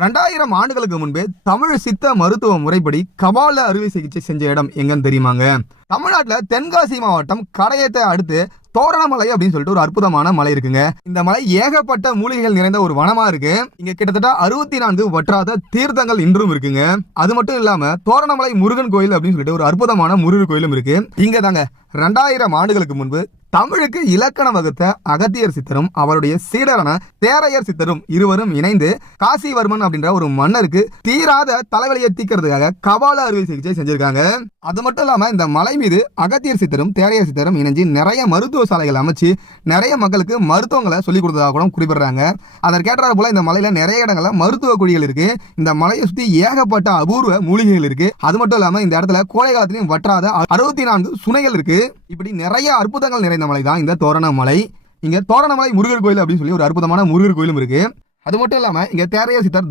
2000 ஆண்டுகளுக்கு முன்பே தமிழ் சித்த மருத்துவ முறைப்படி கபால அறுவை சிகிச்சை செஞ்ச இடம் எங்கன்னு தெரியுமாங்க? தமிழ்நாட்டுல தென்காசி மாவட்டம் கடையத்தை அடுத்து தோரணமலை அப்படின்னு சொல்லிட்டு ஒரு அற்புதமான மலை இருக்குங்க. இந்த மலை ஏகப்பட்ட மூலிகைகள் நிறைந்த ஒரு வனமா இருக்கு. இங்க கிட்டத்தட்ட 64 வற்றாத தீர்த்தங்கள் இன்றும் இருக்குங்க. அது மட்டும் இல்லாம தோரணமலை முருகன் கோயில் அப்படின்னு சொல்லிட்டு ஒரு அற்புதமான முருகன் கோயிலும் இருக்கு. இங்க தாங்க 2000 ஆண்டுகளுக்கு முன்பு தமிழுக்கு இலக்கணம் வகுத்த அகத்தியர் சித்தரும் அவருடைய சீடரான தேரையர் சித்தரும் இருவரும் இணைந்து காசிவர்மன் அப்படின்ற ஒரு மன்னருக்கு தீராத தலைவலியை தீக்கிறதுக்காக கபால அறுவை சிகிச்சை செஞ்சிருக்காங்க. அது மட்டும் இல்லாம இந்த மலை மீது அகத்தியர் சித்தரும் தேரையர் சித்தரும் இணைஞ்சு நிறைய மருத்துவ சாலைகள் அமைச்சு நிறைய மக்களுக்கு மருத்துவங்களை சொல்லிக் கொடுத்ததாக கூட குறிப்பிடுறாங்க. அதற்கேற்றாறு போல இந்த மலையில நிறைய இடங்கள்ல மருத்துவ குழிகள் இருக்கு. இந்த மலையை சுத்தி ஏகப்பட்ட அபூர்வ மூலிகைகள் இருக்கு. அது மட்டும் இல்லாம இந்த இடத்துல கோடை காலத்திலையும் வற்றாத 64 சுனைகள் இருக்கு. இப்படி நிறைய அற்புதங்கள் நிறைந்த மலை தான் இந்த தோரணமலை. இங்க தோரணமலை முருகர் கோயில் அப்படின்னு சொல்லி ஒரு அற்புதமான முருகர் கோயிலும் இருக்கு. அது மட்டும் இல்லாம இங்க தேரையர் சித்தர்